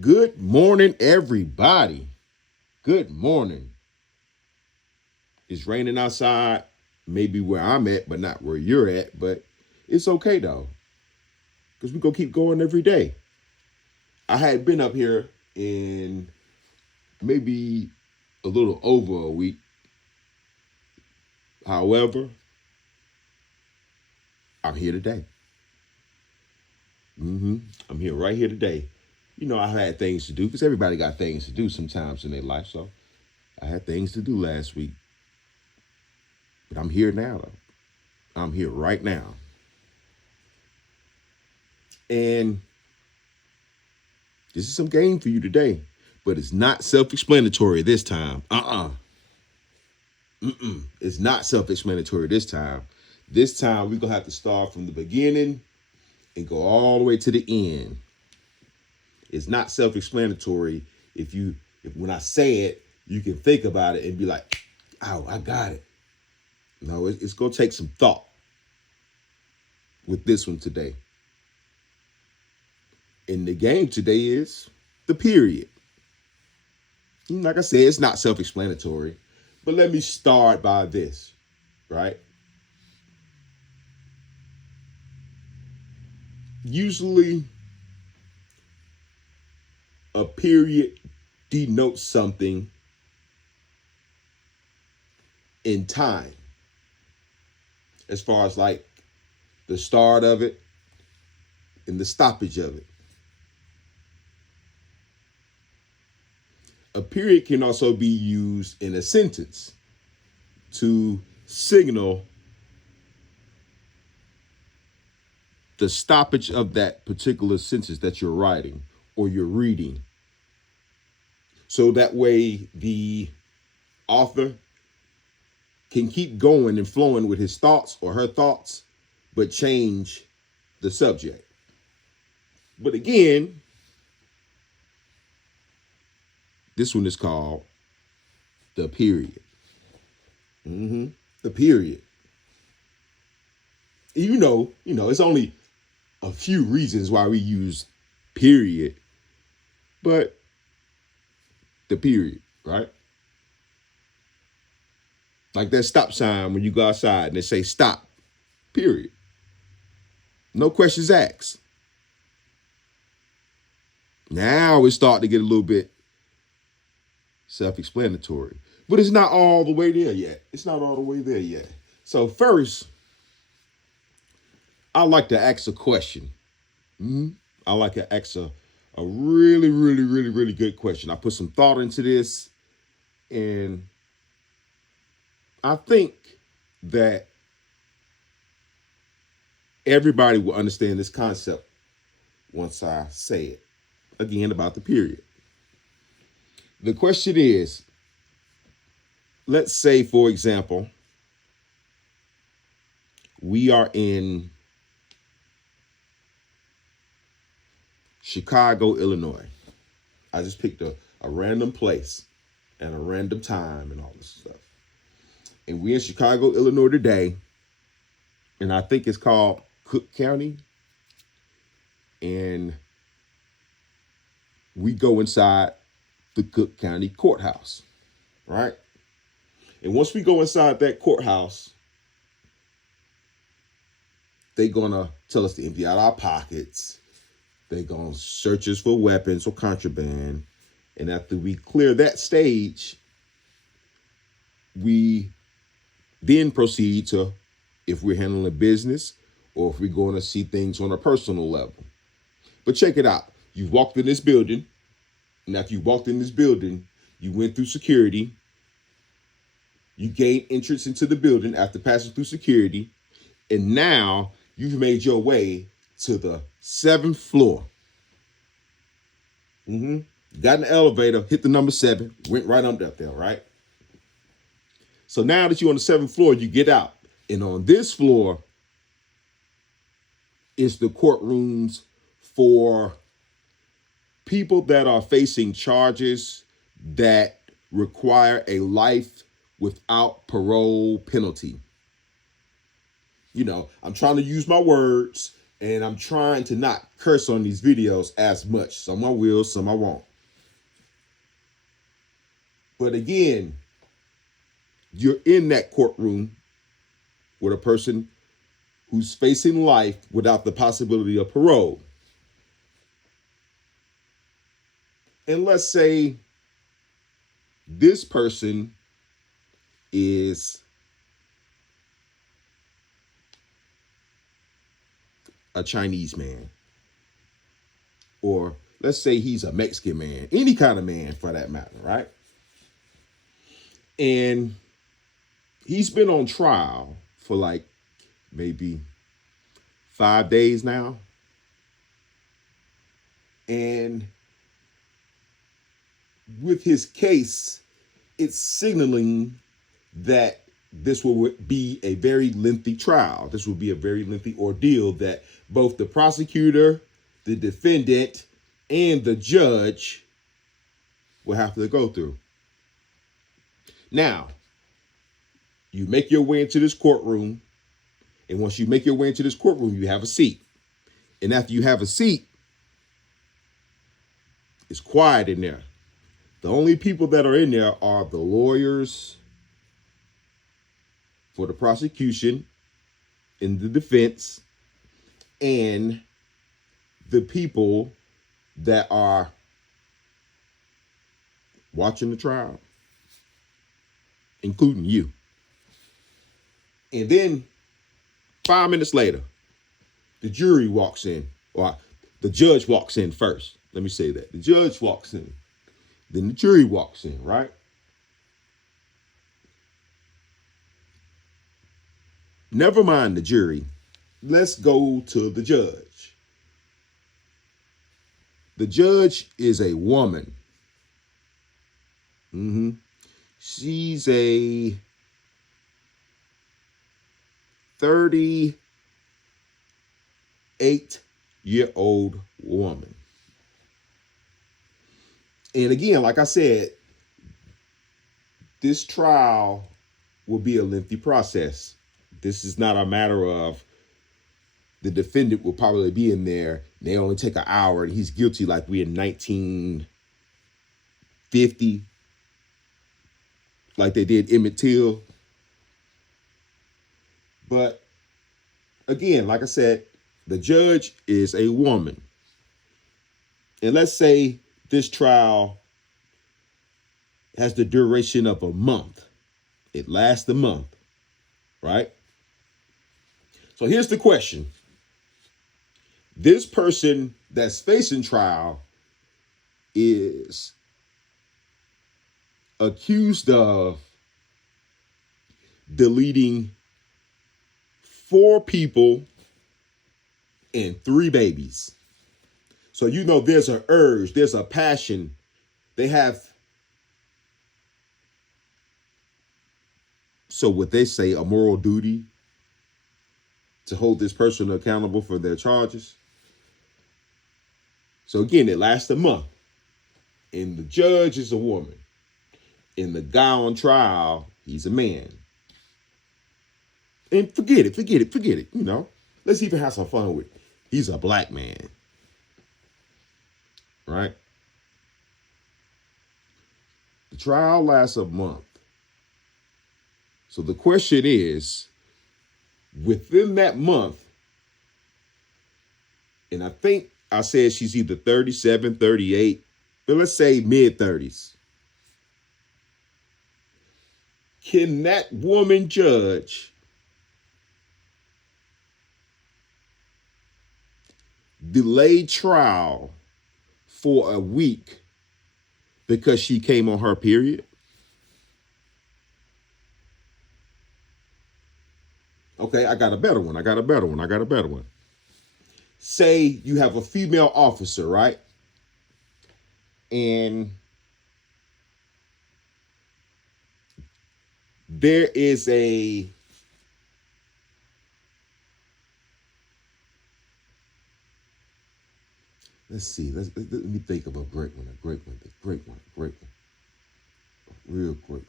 Good morning, everybody. Good morning. It's raining outside, maybe where I'm at, but not where you're at. But it's okay though, because we're going to keep going every day. I had been up here in maybe a little over a week. However, I'm here today. I'm here right here today. You know, I had things to do because everybody got things to do sometimes in their life. So I had things to do last week. But I'm here now, though. I'm here right now. And this is some game for you today, but it's not self-explanatory this time. It's not self-explanatory this time. This time we're gonna have to start from the beginning and go all the way to the end. It's not self-explanatory. If when I say it, you can think about it and be like, "Oh, I got it." No, it's gonna take some thought with this one today. And the game today is the period. Like I said, it's not self-explanatory. But let me start by this, right? Usually, a period denotes something in time, as far as like the start of it and the stoppage of it. A period can also be used in a sentence to signal the stoppage of that particular sentence that you're writing or you're reading. So that way the author can keep going and flowing with his thoughts or her thoughts, but change the subject. But again, this one is called the period. The period. It's only a few reasons why we use period, but the period, right? Like that stop sign when you go outside and they say stop, period. No questions asked. Now it's starting to get a little bit self-explanatory, but it's not all the way there yet. It's not all the way there yet. So first, I like to ask a question. I like to ask a really, really, really, really good question. I put some thought into this, and I think that everybody will understand this concept once I say it again about the period. The question is, let's say, for example, we are in Chicago, Illinois. I just picked a random place and a random time and all this stuff. And we're in Chicago, Illinois today. And I think it's called Cook County. And we go inside the Cook County courthouse, right? And once we go inside that courthouse, they're gonna tell us to empty out our pockets. They're gonna search us for weapons or contraband. And after we clear that stage, we then proceed to if we're handling business or if we're going to see things on a personal level. But check it out. You've walked in this building, and after you walked in this building, you went through security. You gained entrance into the building after passing through security, and now you've made your way to the 7th floor. Got in the elevator, hit the number 7, went right up there, right? So now that you're on the 7th floor, you get out. And on this floor is the courtrooms for people that are facing charges that require a life without parole penalty. I'm trying to use my words And I'm trying to not curse on these videos as much. Some I will, some I won't. But again, you're in that courtroom with a person who's facing life without the possibility of parole. And let's say this person is a Chinese man, or let's say he's a Mexican man, any kind of man for that matter, right? And he's been on trial for like maybe 5 days now. And with his case, it's signaling that this will be a very lengthy trial. This will be a very lengthy ordeal that both the prosecutor, the defendant, and the judge will have to go through. Now, you make your way into this courtroom, and once you make your way into this courtroom, you have a seat. And after you have a seat, it's quiet in there. The only people that are in there are the lawyers for the prosecution and the defense, and the people that are watching the trial, including you. And then 5 minutes later, the jury walks in, or the judge walks in first. Let me say that. The judge walks in. Then the jury walks in, right? Never mind the jury. Let's go to the judge. The judge is a woman. She's a 38-year-old woman. And again, like I said, this trial will be a lengthy process. This is not a matter of the defendant will probably be in there. They only take an hour and he's guilty like we in 1950, like they did Emmett Till. But again, like I said, the judge is a woman. And let's say this trial has the duration of a month. It lasts a month, right? So here's the question. This person that's facing trial is accused of deleting 4 people and 3 babies. So you know there's an urge, there's a passion. They have, so what they say, a moral duty to hold this person accountable for their charges. So again, it lasts a month. And the judge is a woman. And the guy on trial, he's a man. And forget it. You know, let's even have some fun with it. He's a black man. Right? The trial lasts a month. So the question is, within that month, and I think I said she's either 37, 38, but let's say mid-30s. Can that woman judge delay trial for a week because she came on her period? Okay, I got a better one. Say you have a female officer, right? And there is a let's see, let me think of a great one. Real great one.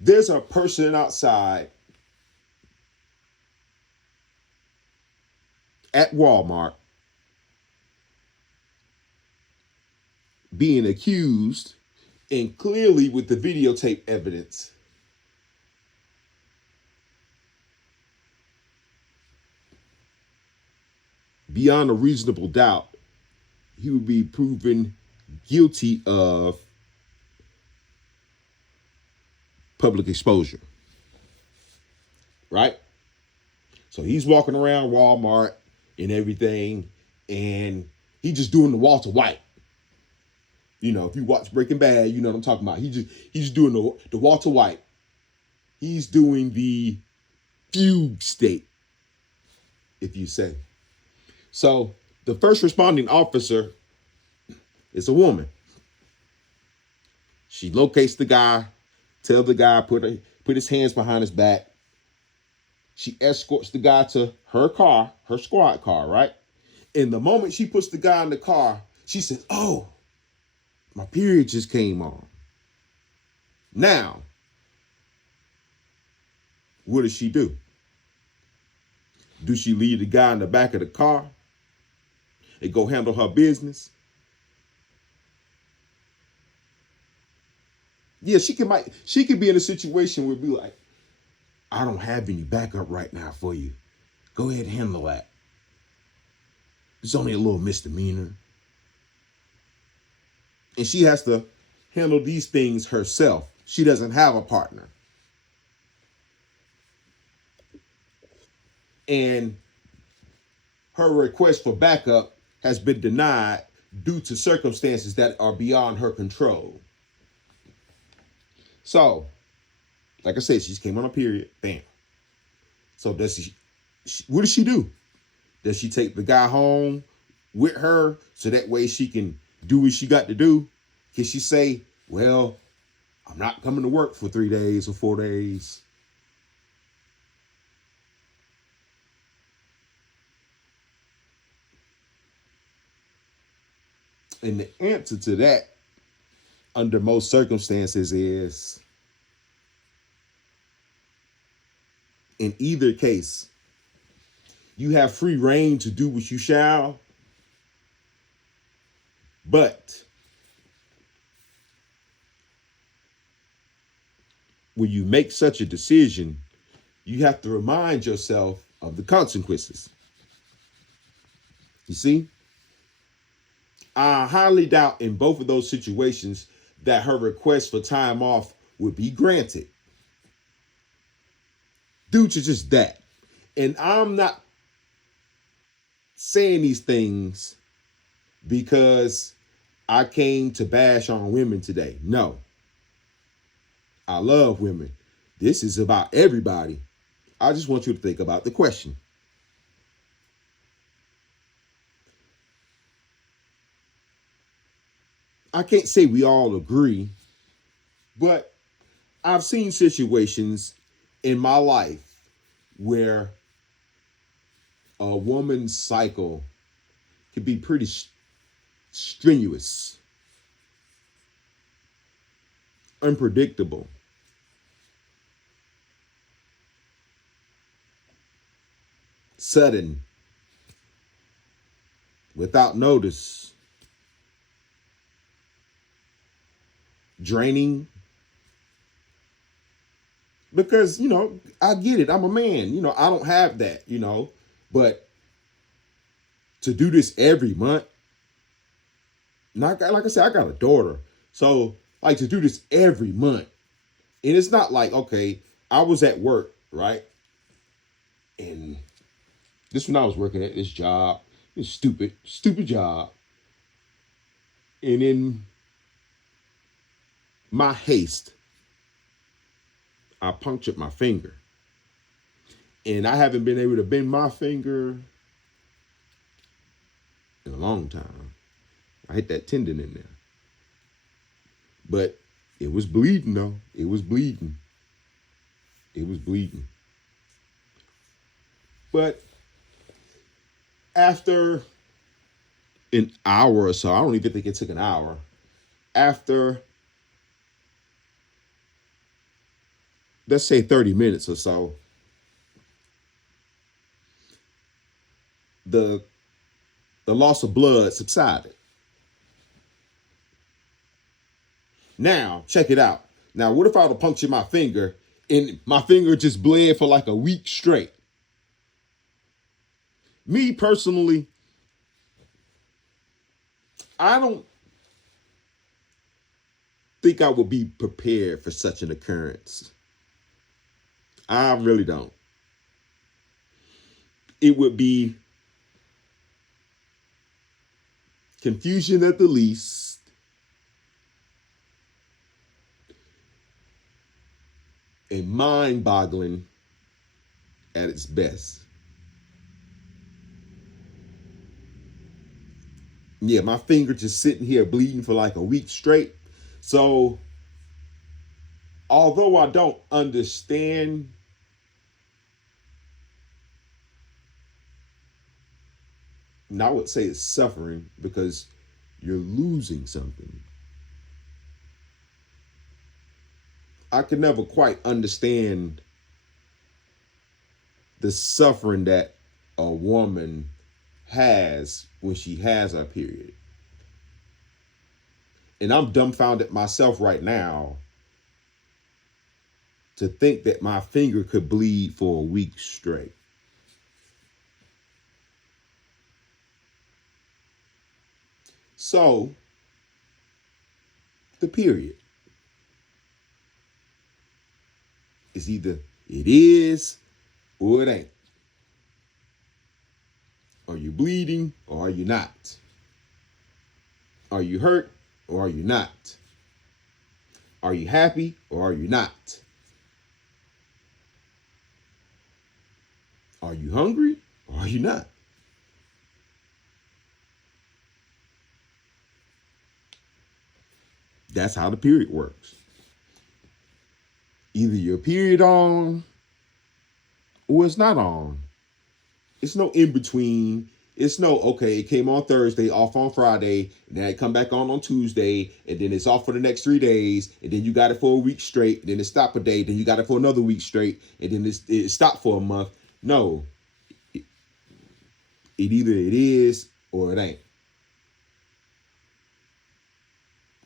There's a person outside at Walmart being accused, and clearly with the videotape evidence, beyond a reasonable doubt, he would be proven guilty of public exposure. Right? So he's walking around Walmart and everything, and he's just doing the Walter White. You know, if you watch Breaking Bad, you know what I'm talking about. He's doing the Walter White. He's doing the fugue state, if you say. So the first responding officer is a woman. She locates the guy, tell the guy put his hands behind his back. She escorts the guy to her car, her squad car, right? And the moment she puts the guy in the car, she says, "Oh, my period just came on." Now, what does she do? Do she leave the guy in the back of the car and go handle her business? Yeah, she could be in a situation where be like, "I don't have any backup right now for you. Go ahead and handle that. It's only a little misdemeanor." And she has to handle these things herself. She doesn't have a partner. And her request for backup has been denied due to circumstances that are beyond her control. So, like I said, she came on a period. Bam. So what does she do? Does she take the guy home with her so that way she can do what she got to do? Can she say, "Well, I'm not coming to work for 3 days or 4 days"? And the answer to that, under most circumstances, is in either case, you have free reign to do what you shall, but when you make such a decision, you have to remind yourself of the consequences. You see? I highly doubt in both of those situations that her request for time off would be granted due to just that. And I'm not saying these things because I came to bash on women today. No, I love women. This is about everybody. I just want you to think about the question. I can't say we all agree, but I've seen situations in my life where a woman's cycle can be pretty strenuous, unpredictable, sudden, without notice, draining. Because, I get it. I'm a man. I don't have that, But to do this every month, not like I said, I got a daughter. So, like, to do this every month. And it's not like, okay, I was at work, right? And this when I was working at this job, this stupid job. And in my haste, I punctured my finger. And I haven't been able to bend my finger in a long time. I hit that tendon in there. But it was bleeding, though. It was bleeding. It was bleeding. But after an hour or so, I don't even think it took an hour. After, let's say 30 minutes or so, the the loss of blood subsided. Now, check it out. Now, what if I would have punctured my finger and my finger just bled for like a week straight? Me personally, I don't think I would be prepared for such an occurrence. I really don't. It would be confusion at the least, and mind boggling at its best. Yeah, my finger just sitting here bleeding for like a week straight. So, although I don't understand, and I would say it's suffering because you're losing something. I could never quite understand the suffering that a woman has when she has her period. And I'm dumbfounded myself right now to think that my finger could bleed for a week straight. So, the period is either it is or it ain't. Are you bleeding or are you not? Are you hurt or are you not? Are you happy or are you not? Are you hungry or are you not? That's how the period works. Either your period on or it's not on. It's no in between. It's no, okay, it came on Thursday, off on Friday, and then it come back on Tuesday, and then it's off for the next 3 days, and then you got it for a week straight, and then it stopped a day, then you got it for another week straight, and then it stopped for a month. No, it either it is or it ain't.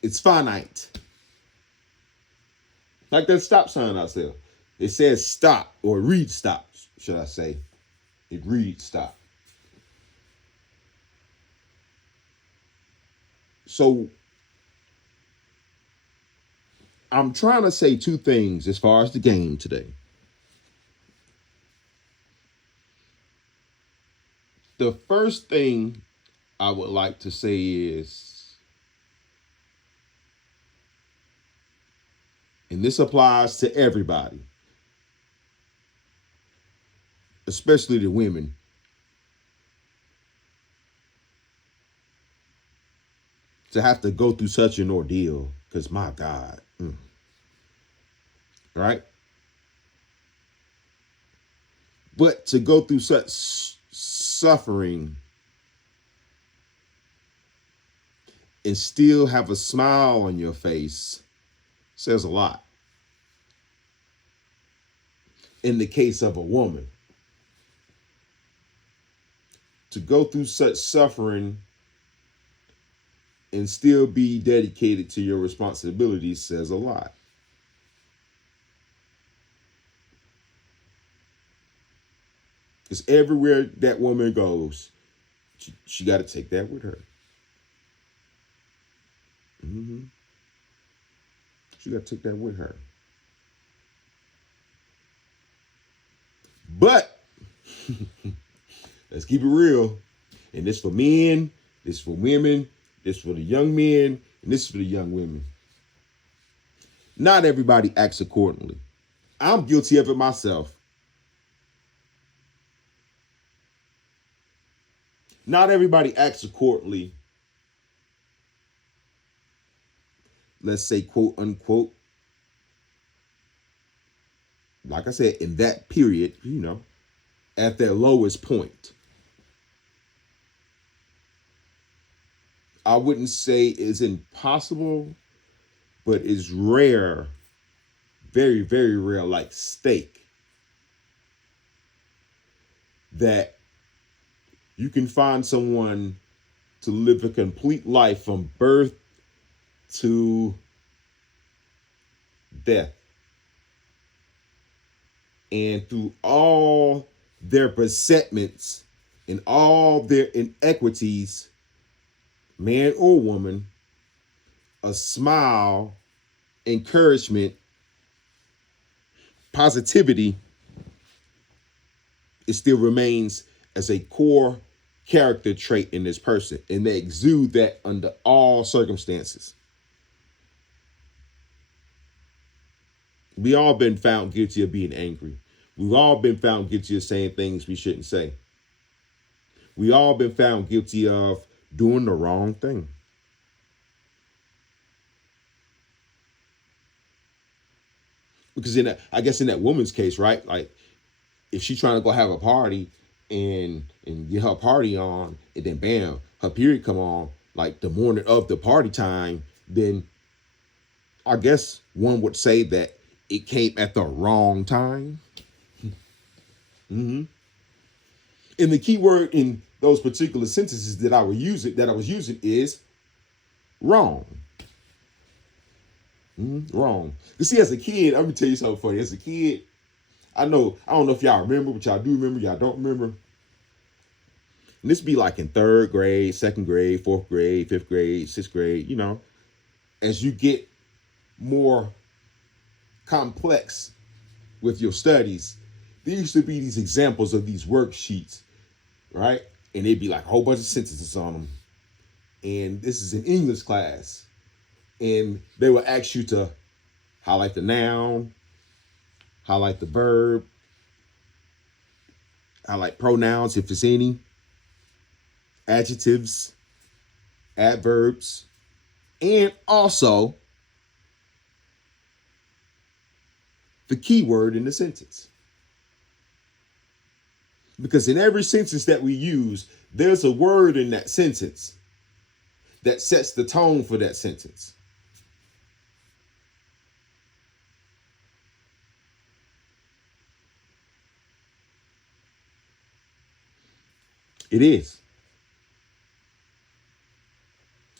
It's finite. Like that stop sign out there. It says stop, or read stop, should I say. It reads stop. So I'm trying to say two things as far as the game today. The first thing I would like to say is, and this applies to everybody, especially the women, to have to go through such an ordeal, because my God, right? But to go through such suffering and still have a smile on your face says a lot. In the case of a woman, to go through such suffering and still be dedicated to your responsibilities says a lot. Because everywhere that woman goes, she got to take that with her. She got to take that with her. But let's keep it real. And this for men, this for women, this for the young men, and this for the young women. Not everybody acts accordingly. I'm guilty of it myself. Not everybody acts accordingly. Let's say, quote unquote, like I said, in that period, at their lowest point. I wouldn't say it's impossible, but it's rare, very, very rare, like steak, that You can find someone to live a complete life from birth to death. And through all their presentments and all their inequities, man or woman, a smile, encouragement, positivity, it still remains as a core character trait in this person. And they exude that under all circumstances. We all been found guilty of being angry. We've all been found guilty of saying things we shouldn't say. We all been found guilty of doing the wrong thing. Because I guess in that woman's case, right? Like if she's trying to go have a party and get her party on, and then bam, her period come on like the morning of the party time, then I guess one would say that it came at the wrong time. Mm-hmm. And the key word in those particular sentences that I was using is wrong. Wrong. You see, as a kid, I'm gonna tell you something funny. As a kid, I don't know if y'all remember, but y'all do remember, y'all don't remember. And this be like in third grade, second grade, fourth grade, fifth grade, sixth grade, as you get more complex with your studies, there used to be these examples of these worksheets, right? And they'd be like a whole bunch of sentences on them. And this is an English class. And they will ask you to highlight the noun, highlight the verb, highlight pronouns if there's any, adjectives, adverbs, and also the key word in the sentence. Because in every sentence that we use, there's a word in that sentence that sets the tone for that sentence. It is.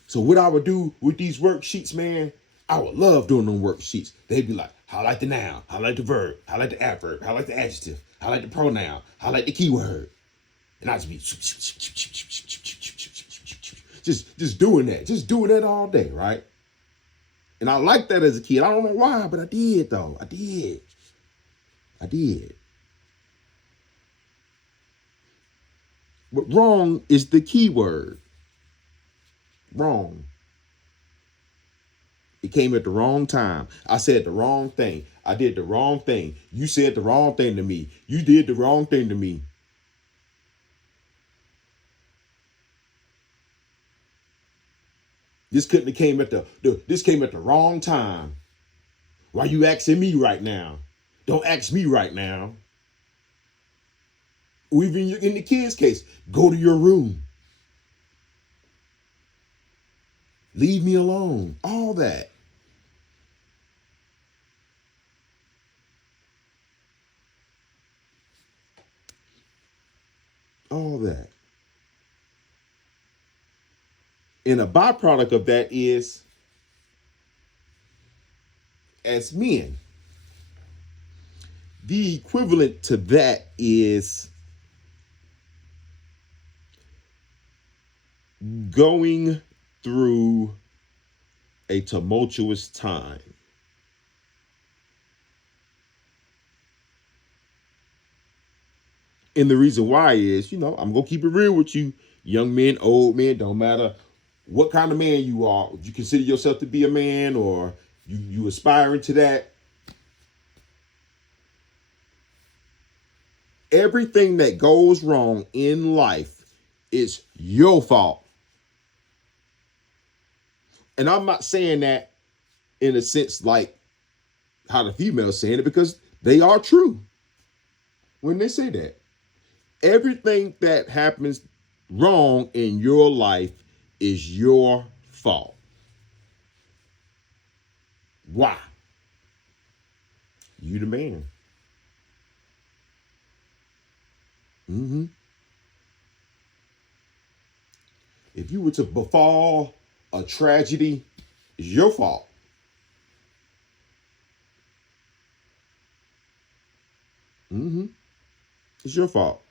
So what I would do with these worksheets, man, I would love doing them worksheets. They'd be like, highlight the noun, highlight the verb, highlight the adverb, highlight the adjective, highlight the pronoun, highlight the keyword. And I'd just be just doing that all day, right? And I liked that as a kid. I don't know why, but I did though. I did. But wrong is the key word. Wrong. It came at the wrong time. I said the wrong thing. I did the wrong thing. You said the wrong thing to me. You did the wrong thing to me. This couldn't have came at this came at the wrong time. Why you asking me right now? Don't ask me right now. Or even in the kids' case, go to your room. Leave me alone. All that. All that. And a byproduct of that is, as men, the equivalent to that is going through a tumultuous time. And the reason why is, I'm going to keep it real with you, young men, old men, don't matter what kind of man you are. If you consider yourself to be a man or you aspiring to that, everything that goes wrong in life is your fault. And I'm not saying that in a sense like how the female's saying it, because they are true when they say that. Everything that happens wrong in your life is your fault. Why? You the man. If you were to befall a tragedy, it's your fault. Mm-hmm. It's your fault.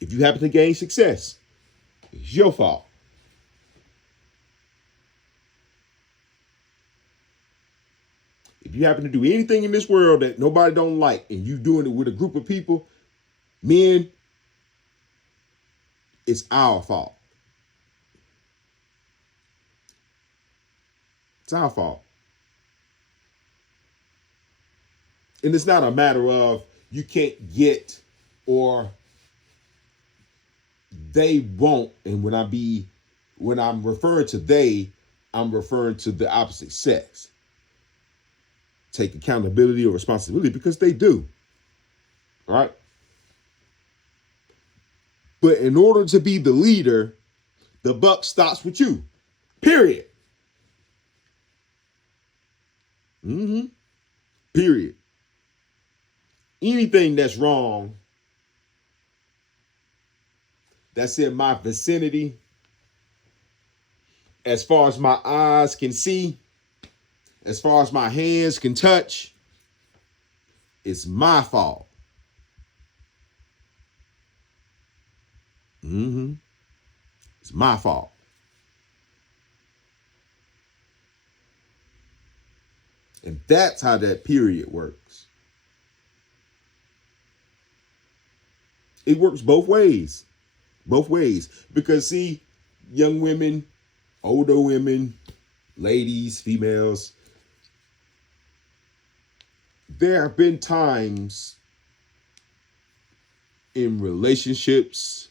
If you happen to gain success, it's your fault. If you happen to do anything in this world that nobody don't like and you doing it with a group of people, men, it's our fault. It's our fault. And it's not a matter of you can't get or they won't. And when I'm referring to they, I'm referring to the opposite sex. Take accountability or responsibility because they do. All right. But in order to be the leader, the buck stops with you. Period. Mm-hmm. Period. Anything that's wrong, that's in my vicinity, as far as my eyes can see, as far as my hands can touch, it's my fault. Mm-hmm. It's my fault. And that's how that period works. It works both ways. Both ways. Because, see, young women, older women, ladies, females, there have been times in relationships,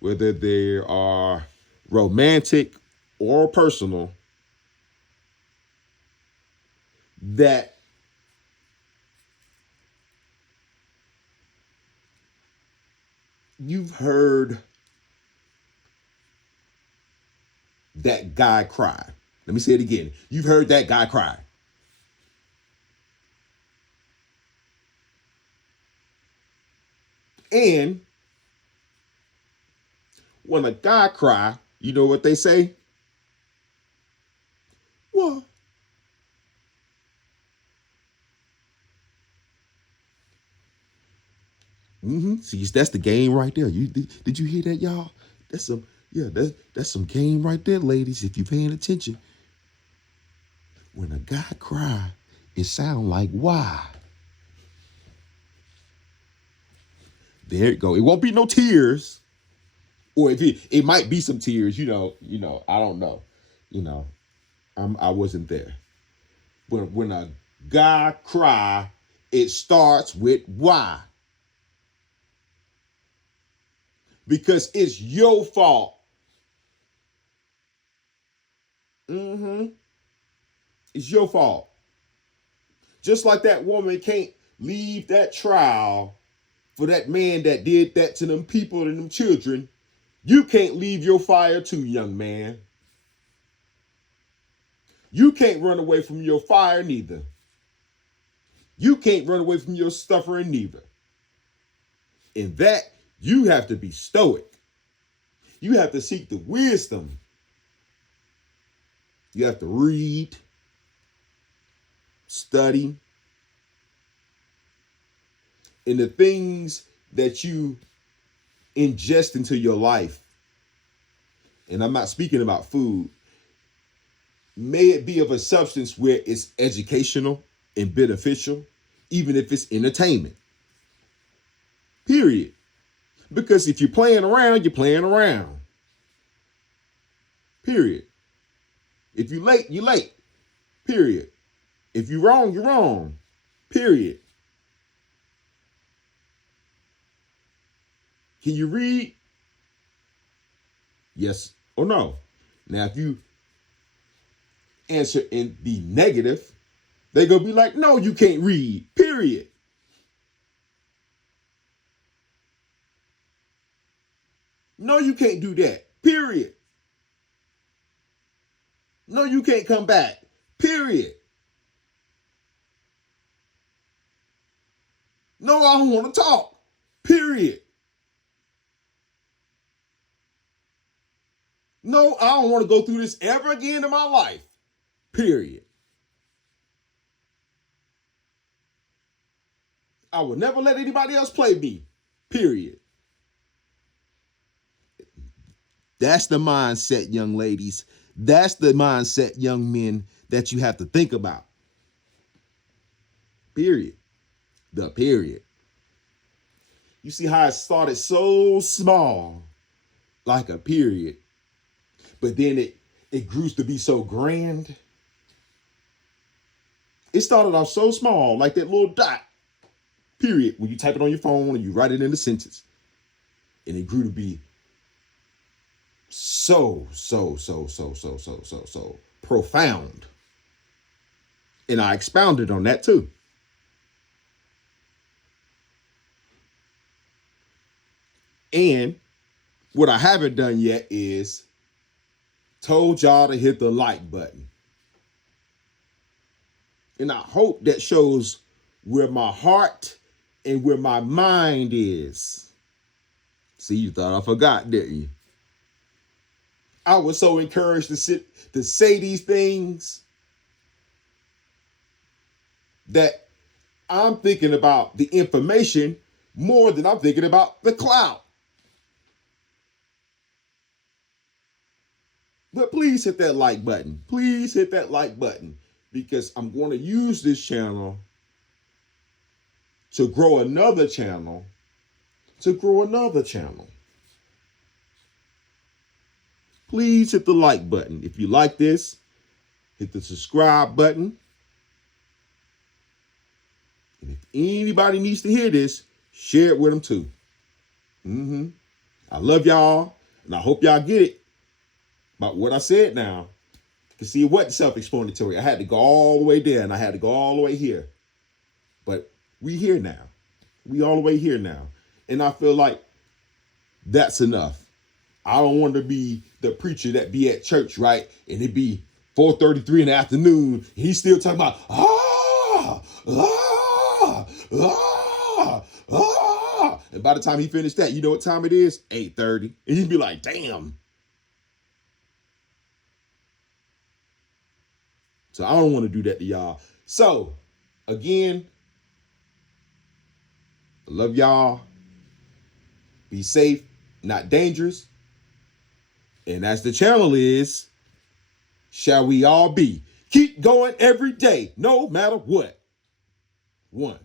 whether they are romantic or personal, that you've heard that guy cry. Let me say it again. You've heard that guy cry. And when a guy cry, you know what they say? Well, see, that's the game right there. Did you hear that, y'all? That's some that's some game right there, ladies. If you're paying attention, when a guy cry, it sound like why. There it go. It won't be no tears, or if it might be some tears. I don't know. You know, I wasn't there. But when a guy cry, it starts with why. Because it's your fault. Mm-hmm. It's your fault. Just like that woman can't leave that trial for that man that did that to them people and them children, you can't leave your fire too, young man. You can't run away from your fire neither. You can't run away from your suffering neither. In that, you have to be stoic. You have to seek the wisdom. You have to read, study, and the things that you ingest into your life. And I'm not speaking about food. May it be of a substance where it's educational and beneficial, even if it's entertainment. Period. Because if you're playing around, you're playing around. Period. If you're late, you're late. Period. If you're wrong, you're wrong. Period. Can you read? Yes or no? Now, if you answer in the negative, they're going to be like, no, you can't read. Period. No, you can't do that. Period. No, you can't come back. Period. No, I don't want to talk. Period. No, I don't want to go through this ever again in my life. Period. I will never let anybody else play me. Period. That's the mindset, young ladies. That's the mindset, young men, that you have to think about. Period. The period. You see how it started so small, like a period, but then it grew to be so grand. It started off so small, like that little dot, period, when you type it on your phone and you write it in the sentence. And it grew to be so profound. And I expounded on that too. And what I haven't done yet is told y'all to hit the like button. And I hope that shows where my heart and where my mind is. See, you thought I forgot, didn't you? I was so encouraged to say these things that I'm thinking about the information more than I'm thinking about the clout. But please hit that like button. Please hit that like button, because I'm going to use this channel to grow another channel, Please hit the like button. If you like this, hit the subscribe button. And if anybody needs to hear this, share it with them too. I love y'all, and I hope y'all get it about what I said now. You can see it wasn't self-explanatory. I had to go all the way there, and I had to go all the way here. But we here now. We all the way here now. And I feel like that's enough. I don't want to be the preacher that be at church, right? And it be 4:33 in the afternoon. And he's still talking about, And by the time he finished that, you know what time it is? 8:30. And he'd be like, damn. So I don't want to do that to y'all. So, again, I love y'all. Be safe, not dangerous. And as the channel is, shall we all be? Keep going every day, no matter what. One.